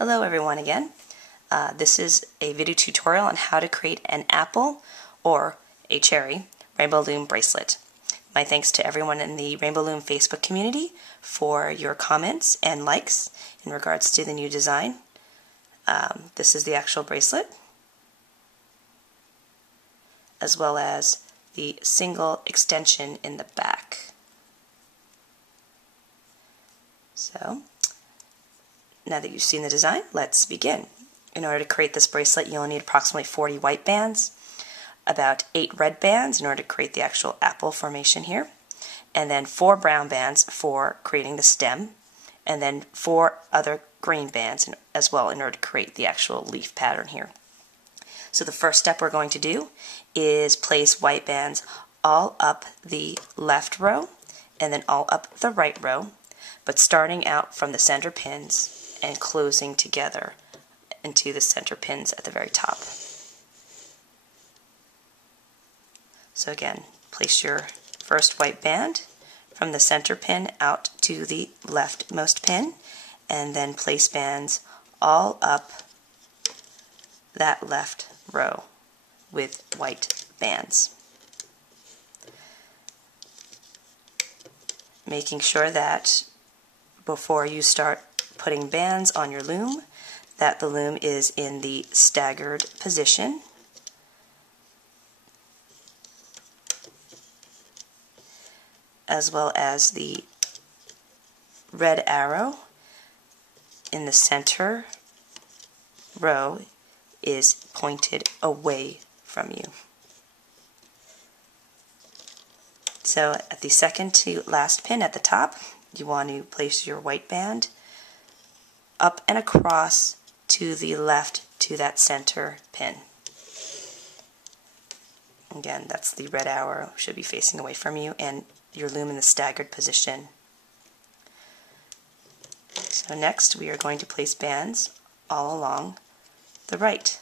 Hello everyone again. This is a video tutorial on how to create an apple or a cherry Rainbow Loom bracelet. My thanks to everyone in the Rainbow Loom Facebook community for your comments and likes in regards to the new design. This is the actual bracelet, as well as the single extension in the back. So, now that you've seen the design, let's begin. In order to create this bracelet, you'll need approximately 40 white bands, about 8 red bands in order to create the actual apple formation here, and then 4 brown bands for creating the stem, and then 4 other green bands as well in order to create the actual leaf pattern here. So the first step we're going to do is place white bands all up the left row and then all up the right row, but starting out from the center pins and closing together into the center pins at the very top. So again, place your first white band from the center pin out to the leftmost pin, and then place bands all up that left row with white bands. Making sure that before you start putting bands on your loom, that the loom is in the staggered position. As well as the red arrow in the center row is pointed away from you. So at the second to last pin at the top, you want to place your white band up and across to the left to that center pin. Again, that's the red arrow, should be facing away from you, and your loom in the staggered position. So next we are going to place bands all along the right.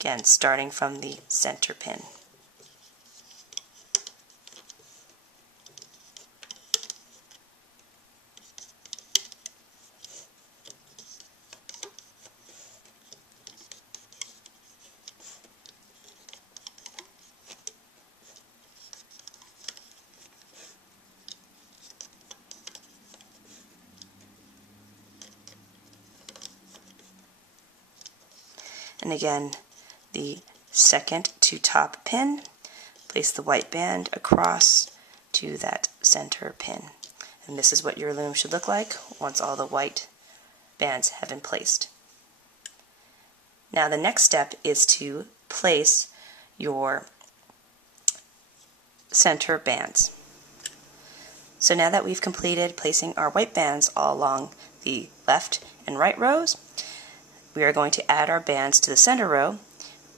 Again, starting from the center pin. And again, the second to top pin, place the white band across to that center pin. And this is what your loom should look like once all the white bands have been placed. Now the next step is to place your center bands. So now that we've completed placing our white bands all along the left and right rows, we are going to add our bands to the center row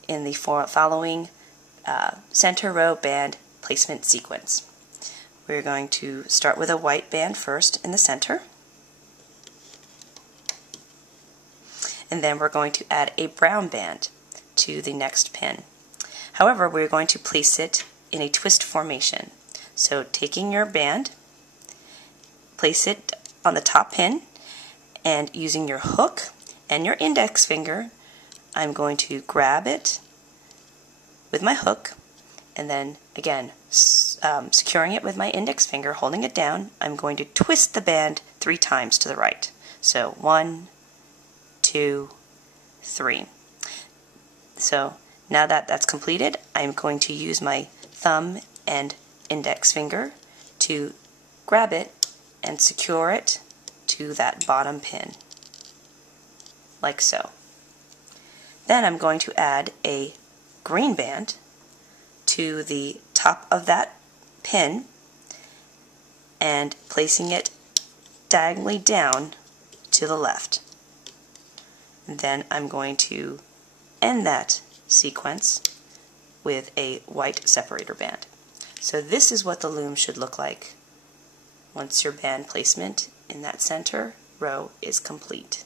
in the following center row band placement sequence. We're going to start with a white band first in the center, and then we're going to add a brown band to the next pin. However, we're going to place it in a twist formation. So taking your band, place it on the top pin, and using your hook and your index finger, I'm going to grab it with my hook, and then again securing it with my index finger, holding it down, I'm going to twist the band 3 times to the right. So 1, 2, 3. So now that that's completed, I'm going to use my thumb and index finger to grab it and secure it to that bottom pin, like so. Then I'm going to add a green band to the top of that pin and placing it diagonally down to the left. Then I'm going to end that sequence with a white separator band. So this is what the loom should look like once your band placement in that center row is complete.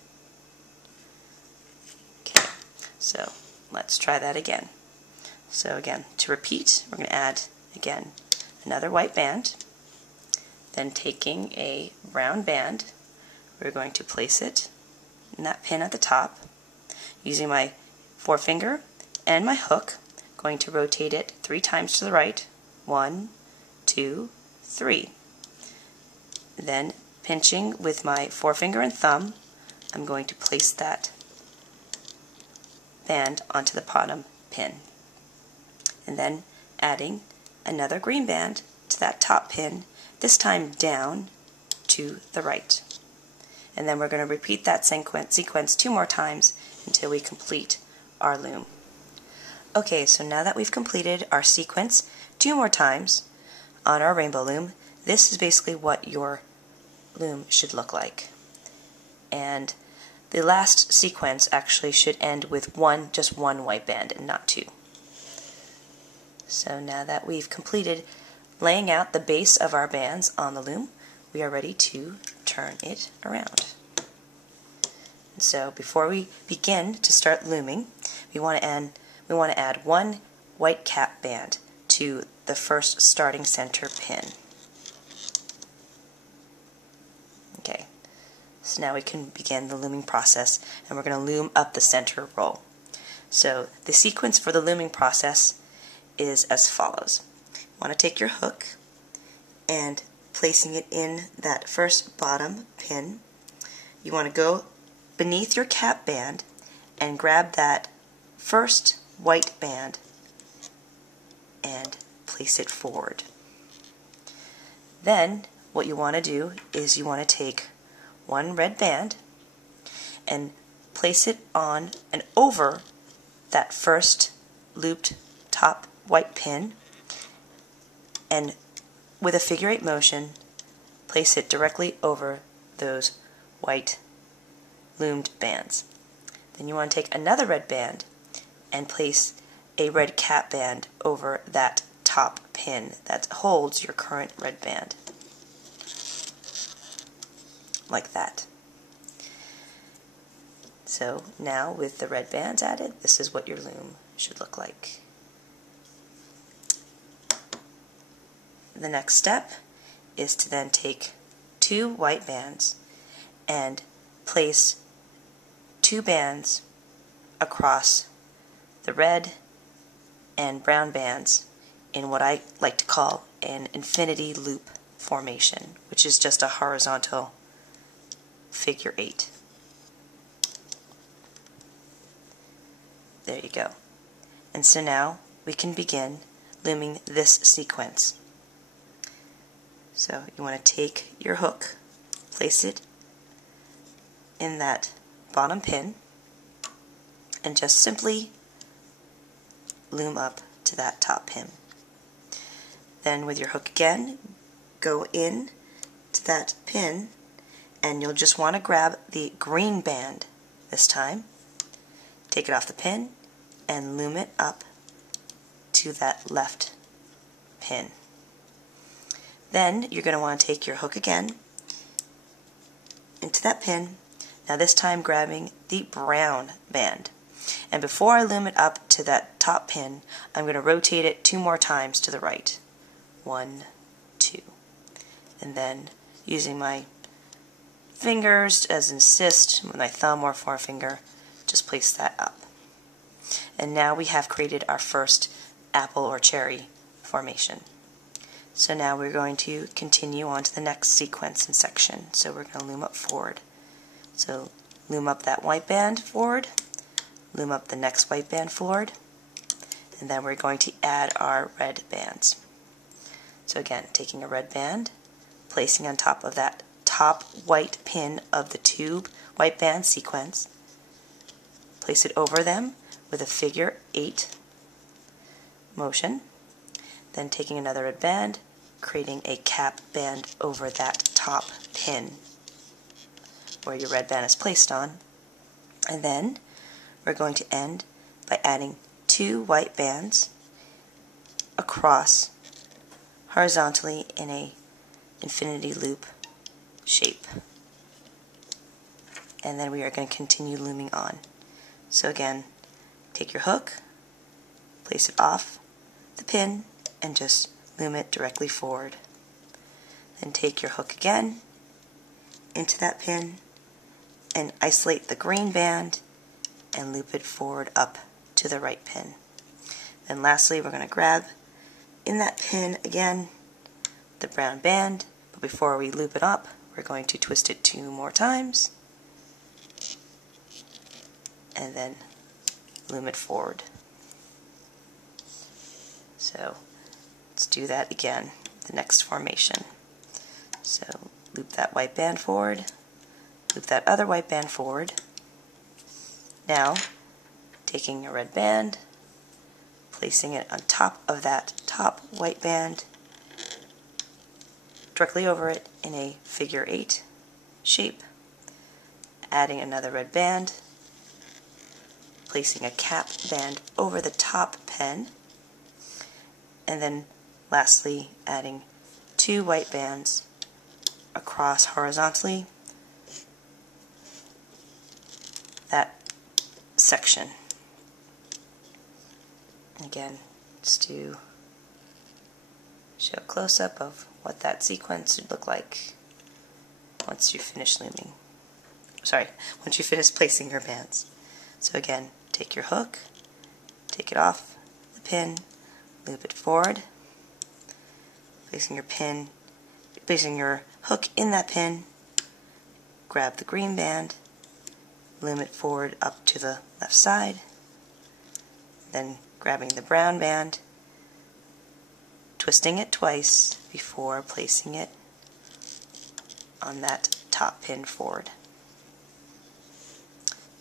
So let's try that again. So again, to repeat, we're going to add again another white band, then taking a brown band, we're going to place it in that pin at the top, using my forefinger and my hook, going to rotate it 3 times to the right. 1, 2, 3. Then pinching with my forefinger and thumb, I'm going to place that band onto the bottom pin. And then adding another green band to that top pin, this time down to the right. And then we're going to repeat that sequence 2 more times until we complete our loom. Okay, so now that we've completed our sequence 2 more times on our rainbow loom, this is basically what your loom should look like. And the last sequence actually should end with just one white band and not 2. So now that we've completed laying out the base of our bands on the loom, we are ready to turn it around. And so before we begin to start looming, we want to add 1 white cap band to the first starting center pin. Okay, so now we can begin the looming process, and we're going to loom up the center row. So the sequence for the looming process is as follows. You want to take your hook and placing it in that first bottom pin, you want to go beneath your cap band and grab that first white band and place it forward. Then what you want to do is you want to take 1 red band and place it on and over that first looped top white pin, and with a figure 8 motion place it directly over those white loomed bands. Then you want to take another red band and place a red cap band over that top pin that holds your current red band, like that. So now with the red bands added, this is what your loom should look like. The next step is to then take 2 white bands and place 2 bands across the red and brown bands in what I like to call an infinity loop formation, which is just a horizontal figure 8. There you go. And so now we can begin looming this sequence. So you want to take your hook, place it in that bottom pin, and just simply loom up to that top pin. Then with your hook again, go in to that pin, and you'll just want to grab the green band this time, take it off the pin, and loom it up to that left pin. Then you're going to want to take your hook again into that pin, now this time grabbing the brown band. And before I loom it up to that top pin, I'm going to rotate it 2 more times to the right. 1, 2. And then using my fingers as an assist, with my thumb or forefinger, just place that up. And now we have created our first apple or cherry formation. So now we're going to continue on to the next sequence and section. So we're going to loom up forward. So loom up that white band forward, loom up the next white band forward, and then we're going to add our red bands. So again, taking a red band, placing on top of that top white pin of the 2 white band sequence, place it over them with a figure 8 motion, then taking another red band, creating a cap band over that top pin where your red band is placed on, and then we're going to end by adding 2 white bands across horizontally in a infinity loop shape. And then we are going to continue looming on. So again, take your hook, place it off the pin, and just loom it directly forward. Then take your hook again into that pin and isolate the green band and loop it forward up to the right pin. Then lastly, we're going to grab in that pin again the brown band, but before we loop it up, we're going to twist it 2 more times and then loom it forward. So let's do that again, the next formation. So loop that white band forward, loop that other white band forward. Now, taking a red band, placing it on top of that top white band, directly over it in a figure 8 shape, adding another red band, placing a cap band over the top pen, and then lastly adding 2 white bands across horizontally that section. Again, just to show a close-up of what that sequence would look like once you finish looming. Sorry, once you finish placing your bands. So again, take your hook, take it off the pin, loop it forward, placing your hook in that pin, grab the green band, loom it forward up to the left side, then grabbing the brown band, twisting it twice before placing it on that top pin forward.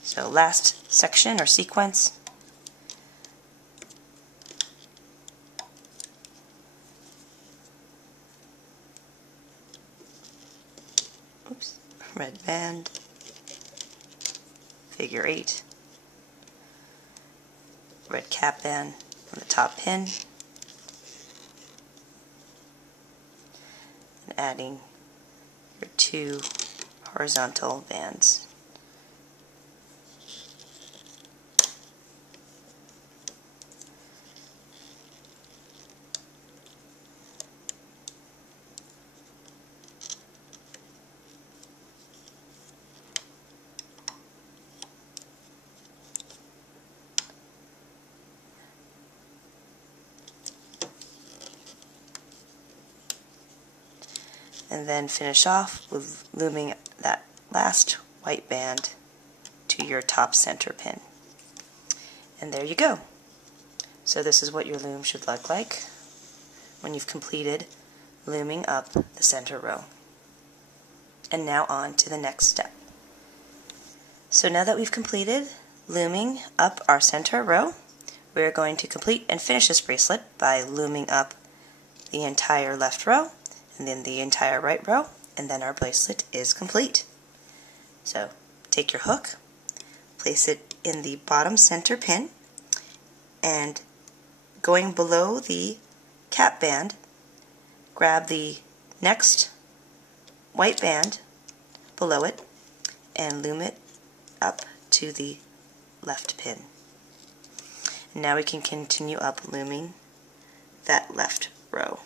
So last section or sequence. Oops, red band, figure 8, red cap band on the top pin, and adding your 2 horizontal bands. And then finish off with looming that last white band to your top center pin. And there you go. So this is what your loom should look like when you've completed looming up the center row. And now on to the next step. So now that we've completed looming up our center row, we're going to complete and finish this bracelet by looming up the entire left row and then the entire right row, and then our bracelet is complete. So take your hook, place it in the bottom center pin, and going below the cap band, grab the next white band below it and loom it up to the left pin. Now we can continue up looming that left row.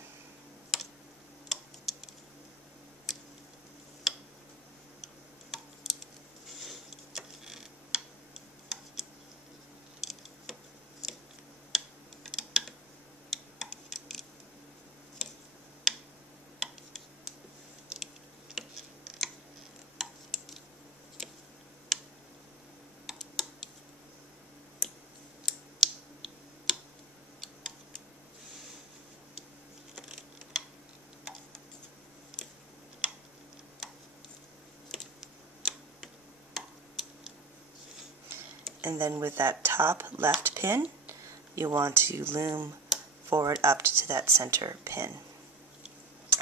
And then with that top left pin, you want to loom forward up to that center pin.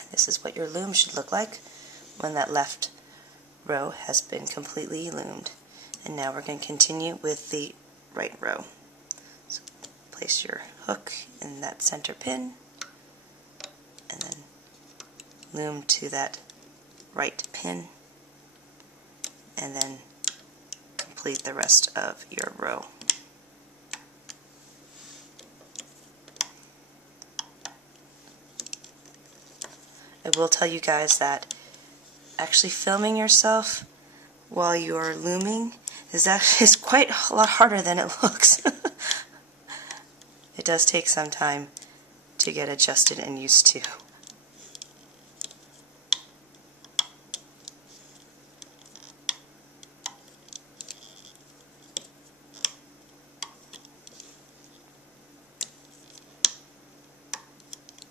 This is what your loom should look like when that left row has been completely loomed. And now we're going to continue with the right row. So place your hook in that center pin and then loom to that right pin and then complete the rest of your row. I will tell you guys that actually filming yourself while you are looming is quite a lot harder than it looks. It does take some time to get adjusted and used to.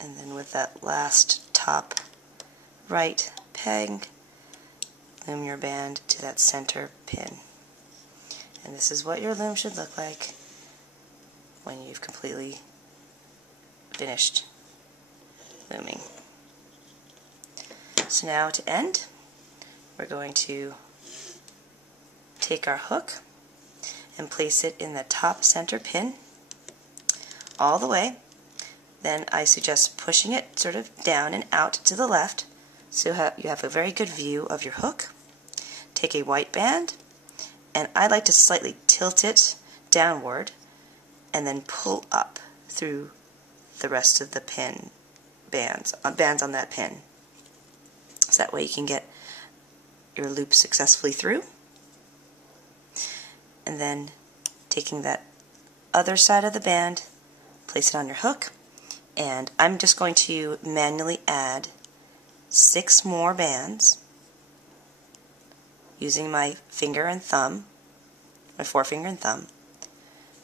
And then with that last top right peg, loom your band to that center pin. And this is what your loom should look like when you've completely finished looming. So now to end, we're going to take our hook and place it in the top center pin all the way. Then I suggest pushing it sort of down and out to the left so you have a very good view of your hook. Take a white band, and I like to slightly tilt it downward and then pull up through the rest of the pin bands on that pin. So that way you can get your loop successfully through. And then taking that other side of the band, place it on your hook, and I'm just going to manually add 6 more bands using my finger and thumb, my forefinger and thumb,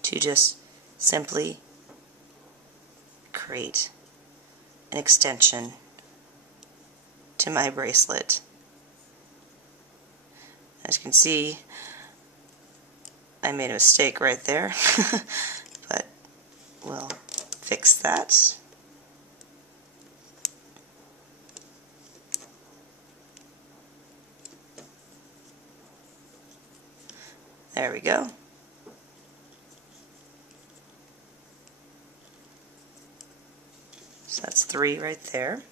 to just simply create an extension to my bracelet. As you can see, I made a mistake right there, but we'll fix that. There we go. So that's 3 right there.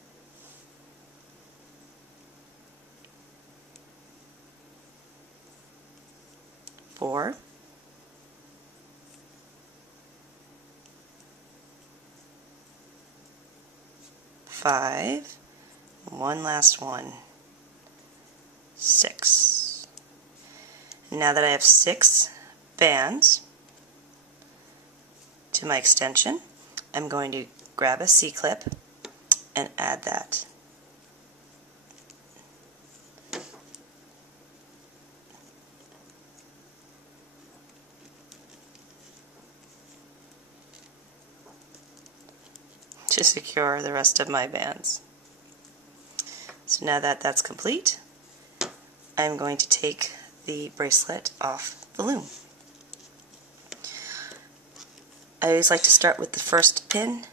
Four. 5. One last one. 6. Now that I have 6 bands to my extension, I'm going to grab a C-clip and add that. To secure the rest of my bands. So now that that's complete, I'm going to take the bracelet off the loom. I always like to start with the first pin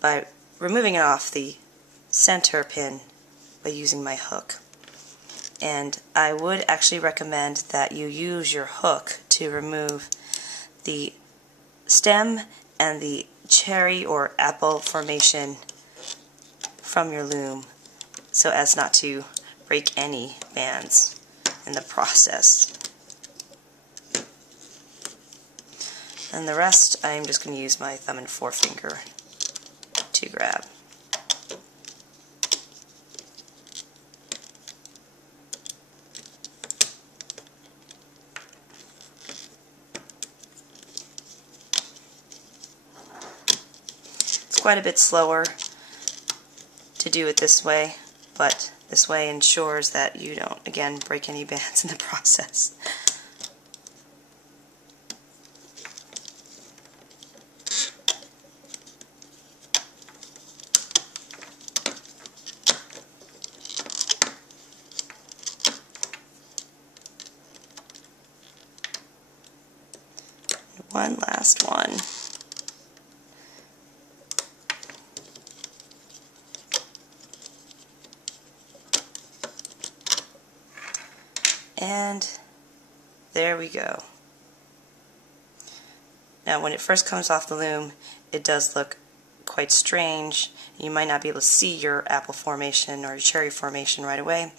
by removing it off the center pin by using my hook. And I would actually recommend that you use your hook to remove the stem and the cherry or apple formation from your loom so as not to break any bands in the process. And the rest I'm just going to use my thumb and forefinger to grab. It's quite a bit slower to do it this way, but this way ensures that you don't, again, break any bands in the process. One last one. And there we go. Now when it first comes off the loom, it does look quite strange. You might not be able to see your apple formation or your cherry formation right away.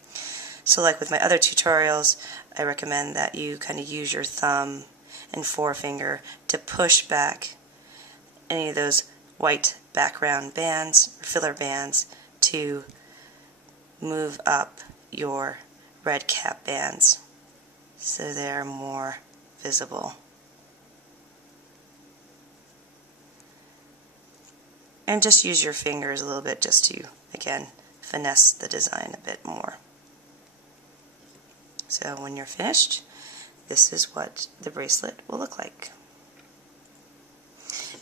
So like with my other tutorials, I recommend that you kind of use your thumb and forefinger to push back any of those white background bands or filler bands to move up your red cap bands so they're more visible. And just use your fingers a little bit just to, again, finesse the design a bit more. So when you're finished, this is what the bracelet will look like.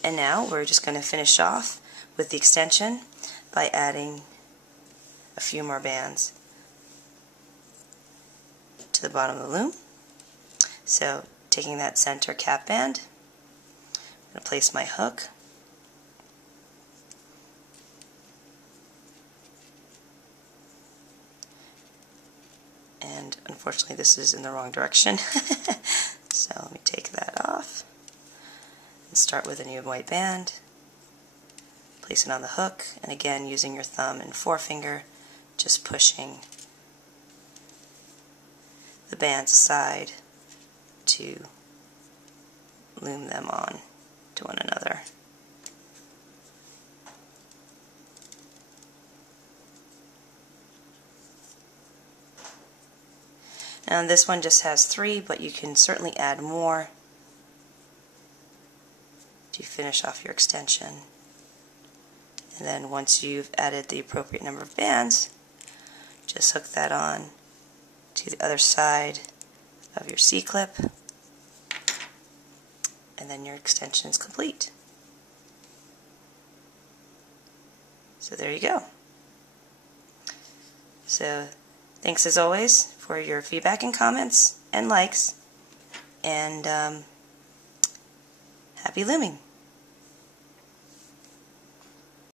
And now we're just going to finish off with the extension by adding a few more bands to the bottom of the loom. So taking that center cap band, I'm going to place my hook, and unfortunately this is in the wrong direction. So let me take that off and start with a new white band, place it on the hook, and again using your thumb and forefinger, just pushing the bands aside to loom them on to one another. Now this one just has 3, but you can certainly add more to finish off your extension. And then once you've added the appropriate number of bands, just hook that on to the other side of your C-clip, and then your extension is complete. So there you go. So thanks as always for your feedback and comments and likes, and happy looming.